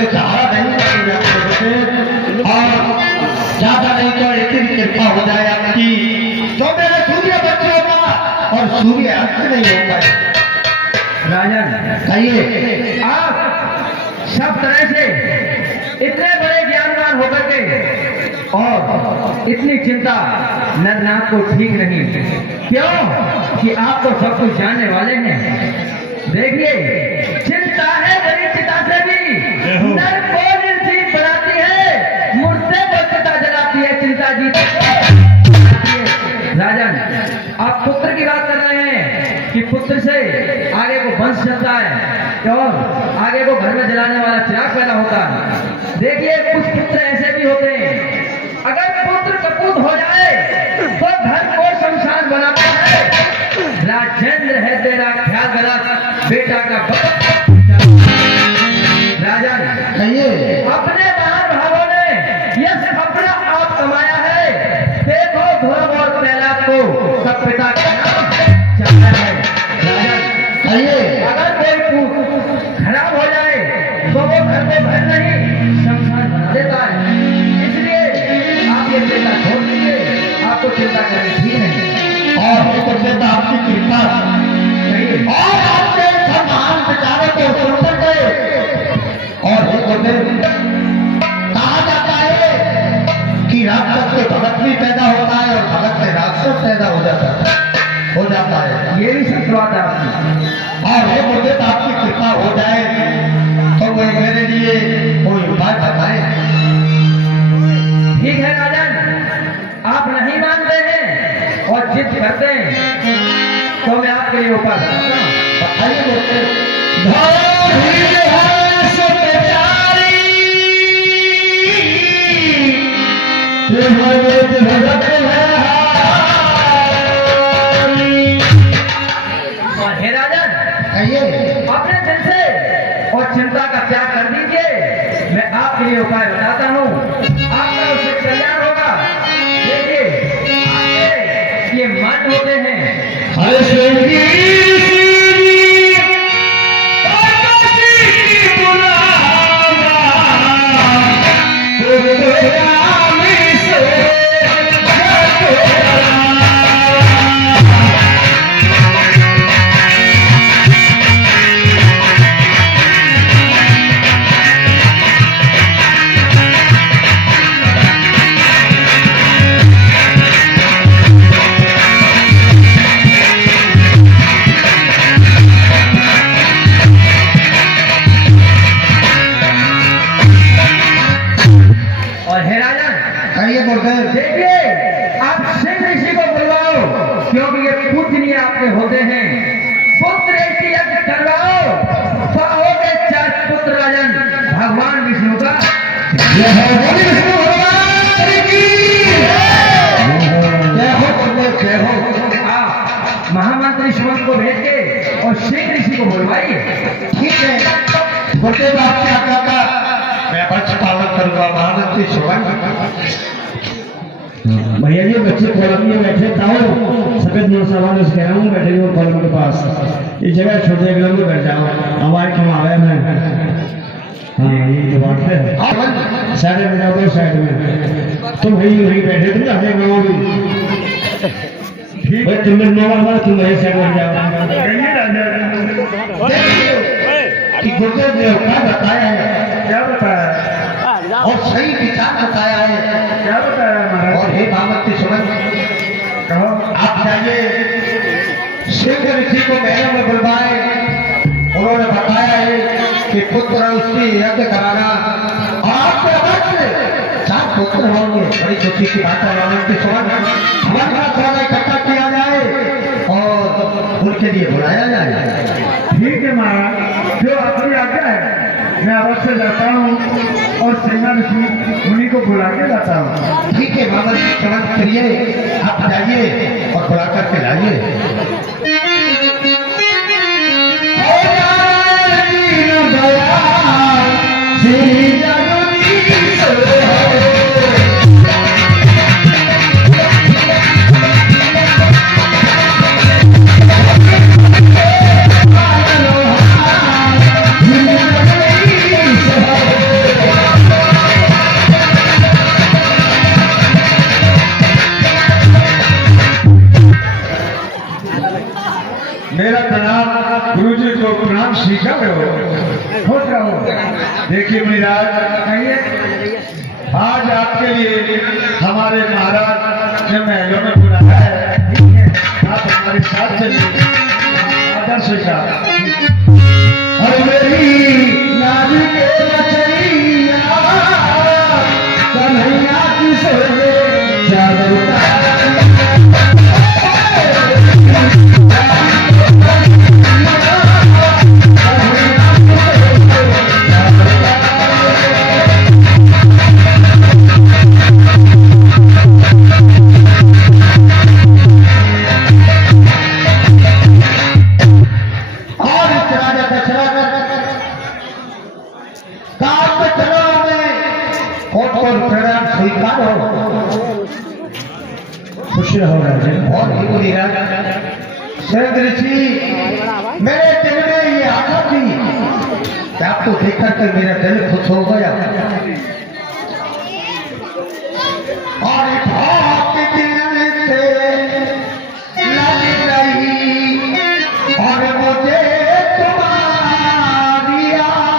से सहारा नहीं मिलेगा और ज्यादा नहीं तो इतनी कृपा हो जाए आपकी जो मेरे सूर्य बच्चे होगा और सूर्य अस्त नहीं होगा। राजन कहिए। आप सब तरह से इतने बड़े ज्ञानवान होकर के और इतनी चिंता नरनाथ को ठीक नहीं, क्यों कि आप तो सब कुछ जानने वाले हैं। देखिए, चिंता है बड़ी चिता से भी नर को निर्जीव बनाती है, मुर्दे को चिता जलाती है, चिंता जीत। राजन, आप पुत्र की बात कर रहे हैं कि पुत्र से आगे को वंश चलता है और आगे को घर में जलाने वाला चिराग पैदा होता है। देखिए, कुछ पुत्र ऐसे भी होते हैं, अगर पुत्र कपूत हो जाए तो घर को शमशान बनाता है। राजेंद्र है तेरा ख्याल गलत, बेटा का राजन कहिए। अपने महाभावों ने यह सपना आप कमाया है। देखो ध्रुव और प्रहलाद को सब पिता का नाम चाहता है। राजन कहिए। अगर कोई पूत खराब हो जाए तो वो घर को घर नहीं शमशान बना देता है। इसलिए आप ये चिंता छोड़ दीजिए, आपको चिंता करनी ठीक नहीं। और तो आपकी कृपा और आपके महान विचारों को सुनकर गए और कहा जाता है कि राक्षस से भगत भी पैदा होता है और भगत से राक्षस पैदा हो जाता है। ये भी सच बात है आपकी। और हे मुझे तो आपकी कृपा हो जाए तो वो मेरे लिए कोई उपाय बताए। ठीक है राजन, आप नहीं मानते हैं और जिद करते हैं तो मैं आपके लिए उपाय बताता हूं। बताइए मुझे। और हे राजन, कहिए। अपने दिल से और चिंता का त्याग कर दीजिए, मैं आपके लिए उपाय बताता हूँ, आपका उससे कल्याण होगा। देखिए, ये मत होते हैं देखिए, आप सिंह ऋषि को बुलवाओ, क्योंकि ये पूजनीय आपके होते हैं। पुत्र यज्ञ करवाओ, पाओगे 4 पुत्र राजन भगवान विष्णु का। आप महामंत्री सुमन को भेज के और सिंह ऋषि को बुलवाइए। ठीक है, छोटे बाप क्या कहता मैं वंश पालन करूंगा। महामंत्री सुमन भैया जी बच्चे कॉलोनी में बैठे ताओ सफेद नौसवान से कह रहा हूँ बैठे हो कॉलोनी के पास। ये जगह छोटे ग्राम में बैठ जाओ, आवाज कम आ रहा है। मैं हाँ ये बात है, साइड में जाओ, साइड में तुम वहीं बैठे तुम अपने गाँव भी भाई तुम नौ तुम वही साइड में जाओ। कि गुरुदेव ने क्या बताया है, क्या बताया और सही विचार बताया है। क्या बताया महाराज? और हे महामंत्री सुमन, कहो। आप जाइए सिंह ऋषि को महल में बुलवाए। उन्होंने बताया है कि पुत्र उसकी यज्ञ कराना। आपके अवश्य 4 पुत्र होंगे। बड़ी खुशी की बात है महामंत्री सुमन, हमारे पास वाला इकट्ठा किया जाए और उनके लिए बुलाया जाए। ठीक है महाराज, जो आपकी आज्ञा है मैं अवश्य जाता हूँ और सिंह ऋषि मुनि को बुला के लाता हूँ। ठीक है महामंत्री सुमन, करिए आप जाइए और बुला करके लाइए। के लिए हमारे महाराज ने महलों में बुलाया है। आप हमारे साथ चलिए, आदर्श का और मेरी नारी के रचैया कन्हैया की सोने चादर खुश हो रहे और ऋषि मेरे दिल में ये आशा थी कि आपको देखकर के मेरा दिल खुश हो गया और भाग दिल से लग रही और मुझे तुम्हारी याद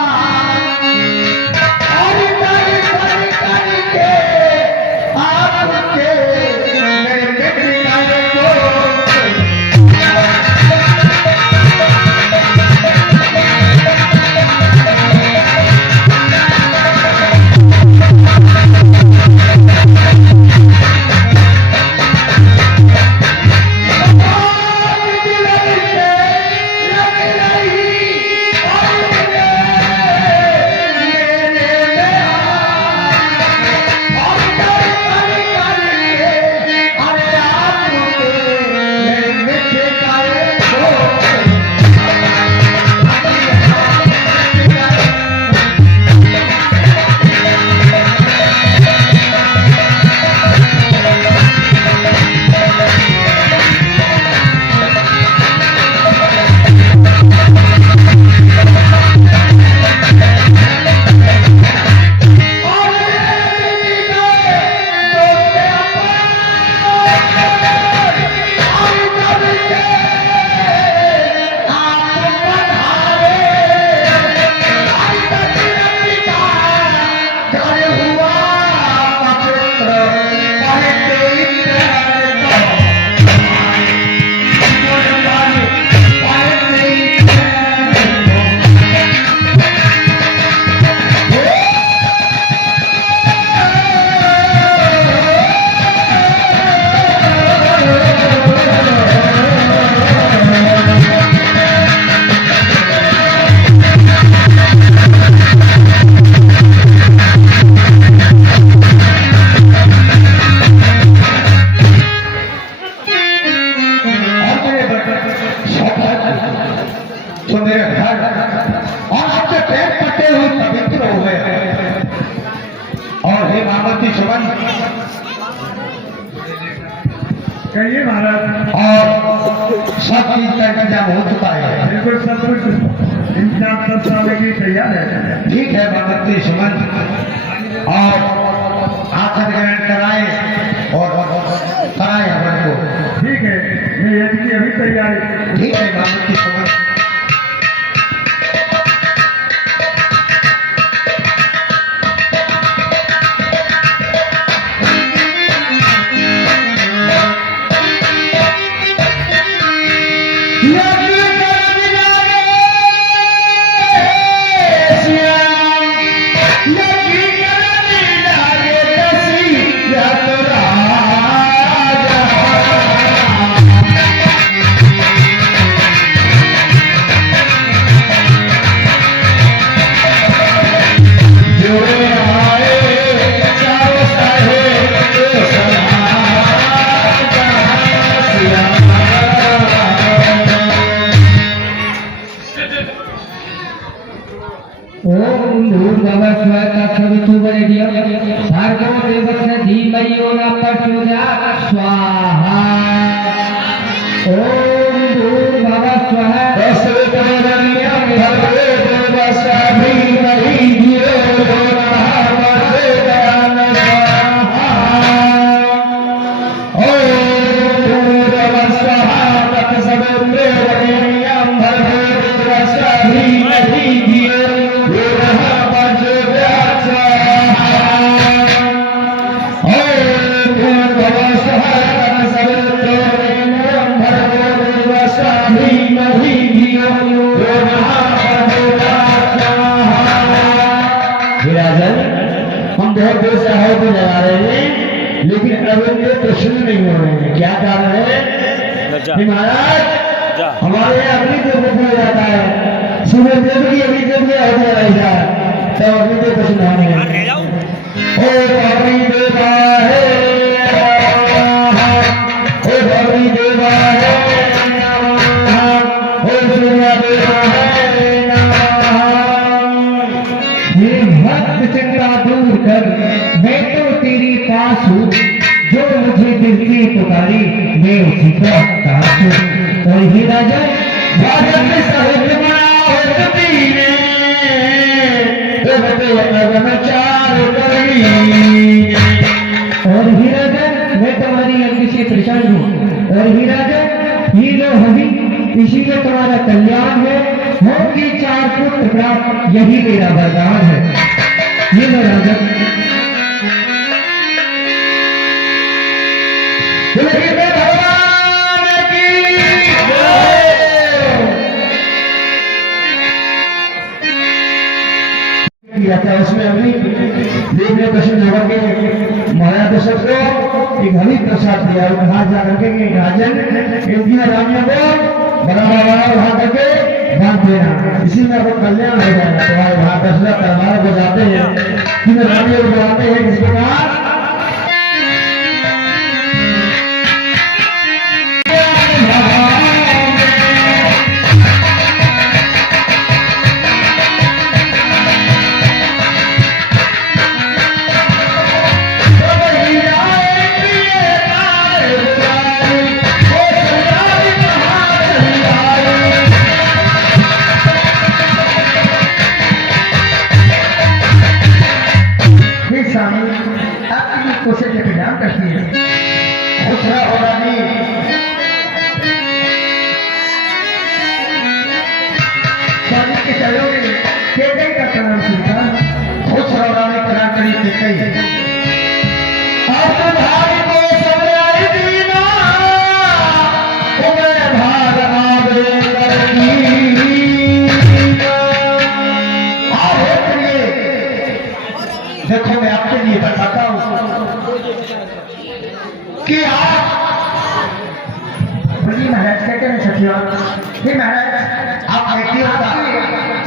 और करके आपके कहिए महाराज। और सब चीज का इंतजाम हो चुका है, बिल्कुल सब कुछ इंतजाम सब सामने की तैयार है। ठीक है भगवती सुमन, और आखिर ग्रहण कराए और कराए हवन को। ठीक है, मैं यज्ञ की अभी तैयारी। ठीक है भगवती सुमन। भार्गव देवस्य धीमहि यो न प्रचोदयात् स्वाहा। ओम भूर्भुवः स्वः तस्सवितुर्वरेण्यं भर्गो देवस्य धीमहि धियो यो नः प्रचोदयात् स्वाहा। ओम भूर्भुवः स्वः तस्सवितुर्वरेण्यं भर्गो देवस्य धीमहि धियो यो नः प्रचोदयात् स्वाहा। हम बहुत देर से हवा को लगा रहे हैं, लेकिन अभी ये प्रश्न नहीं हो रहे हैं। क्या कारण है कि महाराज हमारे यहाँ अग्नि देव को दिया जाता है, सूर्य देव की अग्नि देव की आहुति जलाई जाए तब अग्नि देव प्रश्न होने ओ अग्नि देवा है, ओ अग्नि देवा है, ओ सूर्य देवा है। ये भक्त चिंता दूर कर, मैं तो तेरे पास हूँ, जो मुझे दिल की पुकारी मैं उसी का दास हूँ। और ये राजा भारत में सहित पीने चार करी। और ही राजा मैं तुम्हारी अंग से प्रसन्न हूँ। और ही राजा ये लो हवि, इसीलिए तुम्हारा कल्याण है, होंगे 4 पुत्र प्राप्त, यही मेरा वरदान है। ये लो राजा। भगवान की किया था उसमें अभी देखने प्रश्न होगा कि महाराज दशरथ को एक हरि प्रसाद दिया और कहा जा करके कि राजन इनकी रानियों को बड़ा वहां करके बांध देना, इसी में आपको कल्याण हो जाएगा। तुम्हारे वहां दशरथ तलवार बजाते हैं, तीन रानियों को बुलाते हैं, किस प्रकार कोशिश के प्रदान करती है। दूसरा होगा जी स्वामी के चरणों में केकई का प्रणाम स्वीकार। दूसरा होगा ने करा करी केकई अब भाई को सबराई दीना उमर भाग आवे करनी। आप लिए देखो मैं आपके लिए बताता हूँ कि आप बोलिए महाराज क्या करें सचिव। हे महाराज आप देखिए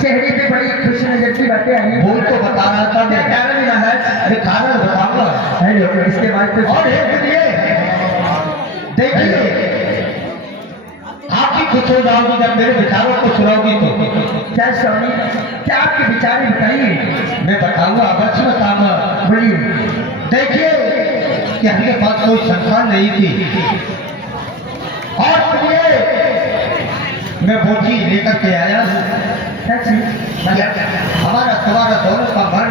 चेहरे पे बड़ी खुशी नजर की बातें आई। बोल तो बता रहा था मैं, कारण नहीं महाराज, अरे कारण बताऊंगा। हेलो इसके बाद कुछ और एक लिए देखिए आप भी खुश हो जाओगी जब मेरे विचारों को सुनाओगी तो। क्या स्वामी, क्या आपके विचार हैं बताइए। मैं बताऊंगा, अवश्य बताऊंगा। बोलिए। देखिए कि हमके पास कोई संतान नहीं थी और इसलिए मैं वो चीज लेकर के आया हूँ। क्या चीज? हमारा तुम्हारा दोनों का मन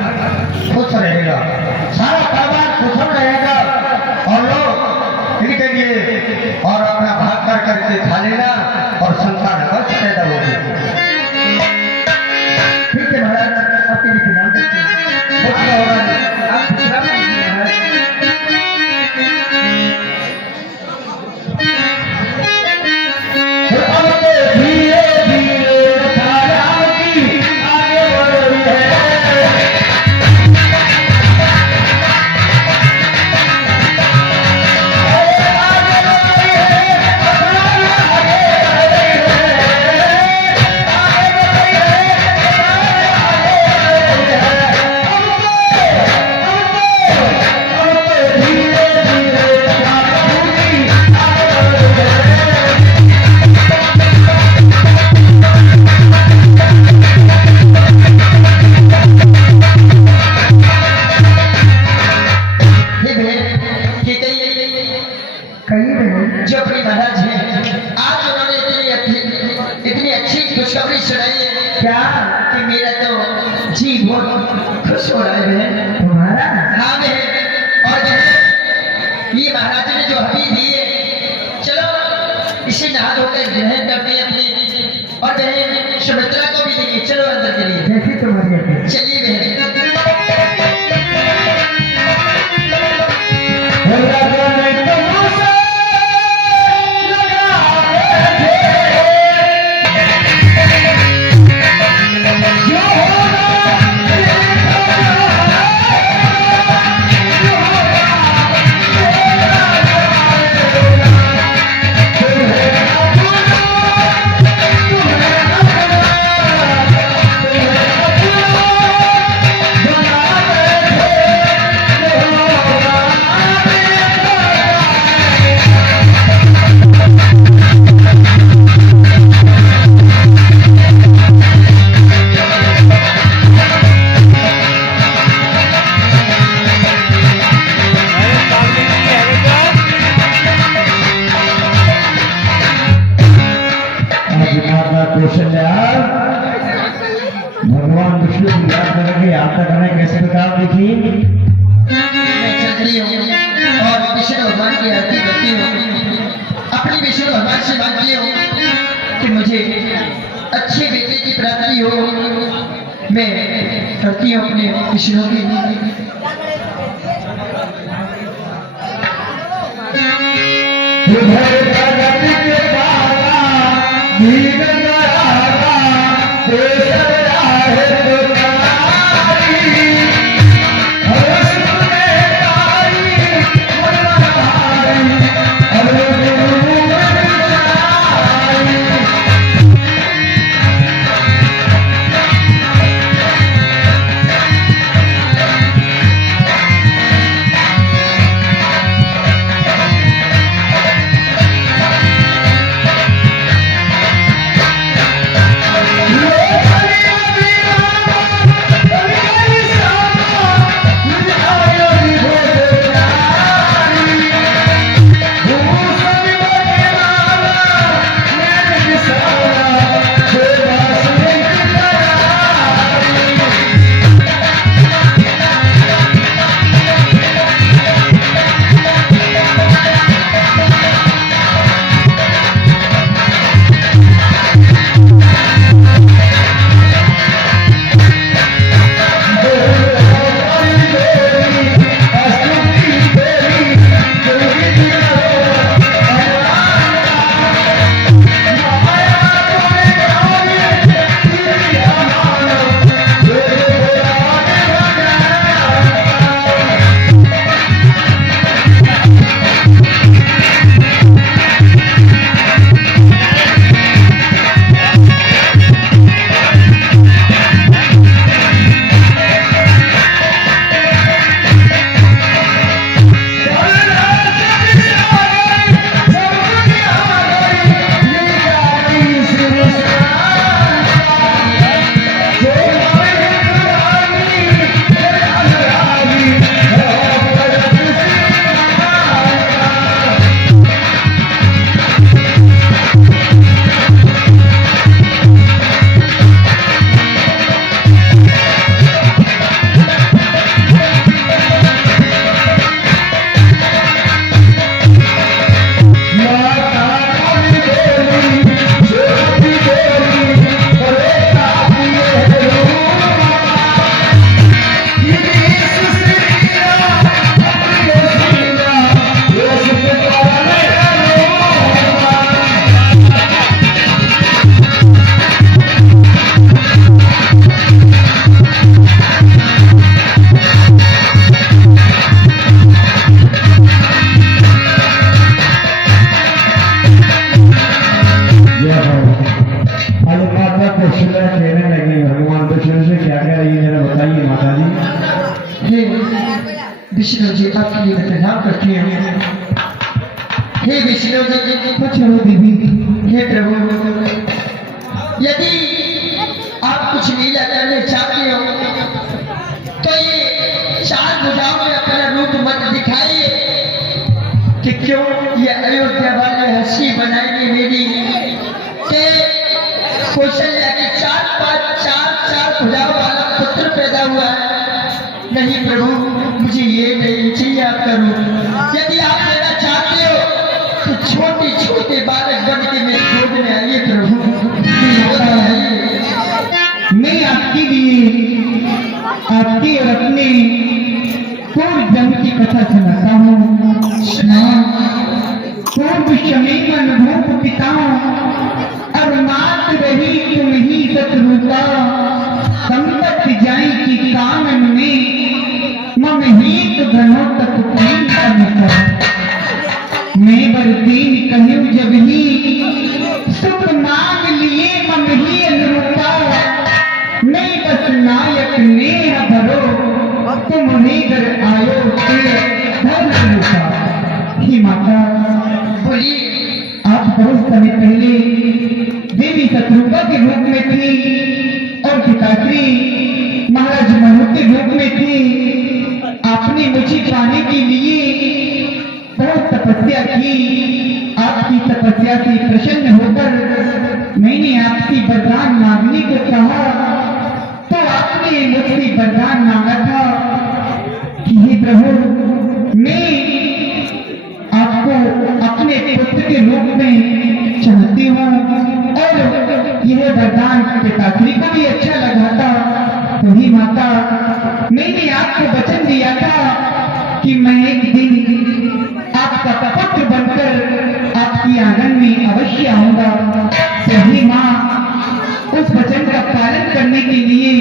खुश रहेगा, सारा परिवार कुशल रहेगा और लोग इनके लिए और अपना भाग कर करके खा लेना और संतान अवश्य पैदा होगी। ठीक है महाराज, आपके लिए प्रणाम करते हैं। कुछ न होगा नहीं। आप प्रणाम कीजिए महाराज। अब तो धीरे धीरे धारा की आगे बढ़ रही है। कहीं नहीं। जो अपने महाराज हैं आज उन्होंने इतनी अच्छी खुशखबरी सुनाई है क्या? कि मेरा तो जी बहुत खुश हो रहा है बहन। तुम्हारा? हाँ बहन, और बहन ये महाराज ने जो हबी दी है, चलो इसे नहा धोकर ग्रहण करते हैं अपने, और बहन सुमित्रा को भी देंगे। चलो अंदर के लिए, जैसी तुम्हारी आज्ञा। चलिए बहन। हो हाथ तक हमें किस प्रकार दिखी? मैं चलती हूँ और विष्णु भगवान की आरती करती हूँ। अपनी विष्णु भगवान से मांगती हूँ कि मुझे अच्छे बेटे की प्राप्ति हो। मैं करती हूँ अपने विष्णु की। विष्णु जी आपके लिए प्रणाम करती हैं। हे विष्णु जी, कुछ हो दीदी। हे प्रभु, यदि आप कुछ लीला करने चाहते हो तो ये चार भुजाओं में अपना रूप मत दिखाइए कि क्यों ये अयोध्या वाले हंसी बनाएंगे मेरी के कौशल्या की चार भुजाओं वाला पुत्र पैदा हुआ है। नहीं प्रभु, मुझे ये नहीं चाहिए आपका रूप। यदि आप लेना चाहते हो तो छोटे छोटे बालक बन के मेरे गोद में आइए प्रभु, मैं आपके लिए आपके और अपने पूर्व जन्म की कथा सुनाता हूँ। पूर्व समय में अनुभव पिताओं और मात रही तुम ही शत्रुता, संपत्ति जाई की कामन में मम हित घनों तक प्रेम करता। मैं बरदीन कहूँ जब ही सुख मांग लिए मम ही अनुरूपा, मैं बस नायक नेह भरो तुम घर आयो धन अनुरूपा। ही माता बोलिए। आप बहुत समय पहले देवी शत्रुपा के रूप में थी और पिताश्री महाराज मनु के रूप में थी। आपने मुझे पाने के लिए बहुत तपस्या की। आपकी तपस्या से प्रसन्न होकर मैंने आपसे वरदान मांगने को कहा तो आपने मुझसे वरदान वरदान पिताश्री को भी अच्छा लगा था। वही माता, मैंने आपको वचन दिया था कि मैं एक दिन आपका पुत्र बनकर आपकी आंगन में अवश्य आऊंगा। सही माँ, उस वचन का पालन करने के लिए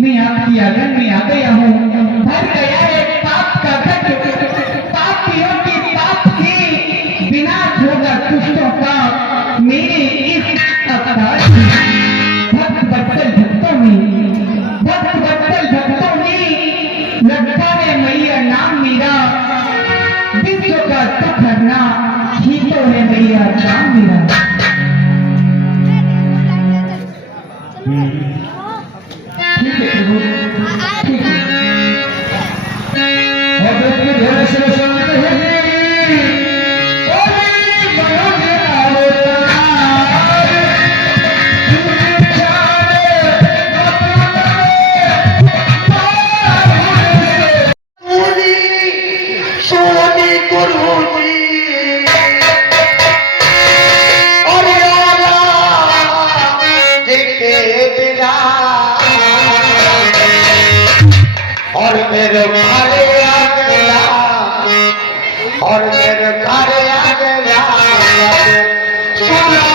मैं आपकी आंगन में आ गया हूँ। भर गया है पाप का गठ, पापियों के पाप के विनाश होगा दुष्टों का। मेरे इस अवतार भक्त बत्तल भक्तों ने लगता है मैया नाम मेरा, विश्व का सुख हरना ही तो है मैया नाम मेरा। ठीक है प्रभु, ठीक है। और देखिए ध्यान से सुनते हैं। और मेरे घरे आ गया, और मेरे घरे आ गया, सुना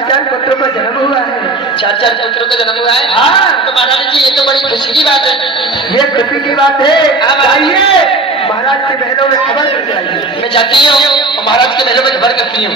4 पुत्रों का जन्म हुआ है। 4 पुत्रों का जन्म हुआ है। हाँ। तो महाराज जी ये तो बड़ी खुशी की बात है। ये खुशी की बात है। हाँ, महाराज। आइए महाराज के महलों में खबर कर जाइए। मैं जाती हूँ महाराज के महलों में खबर करती हूँ।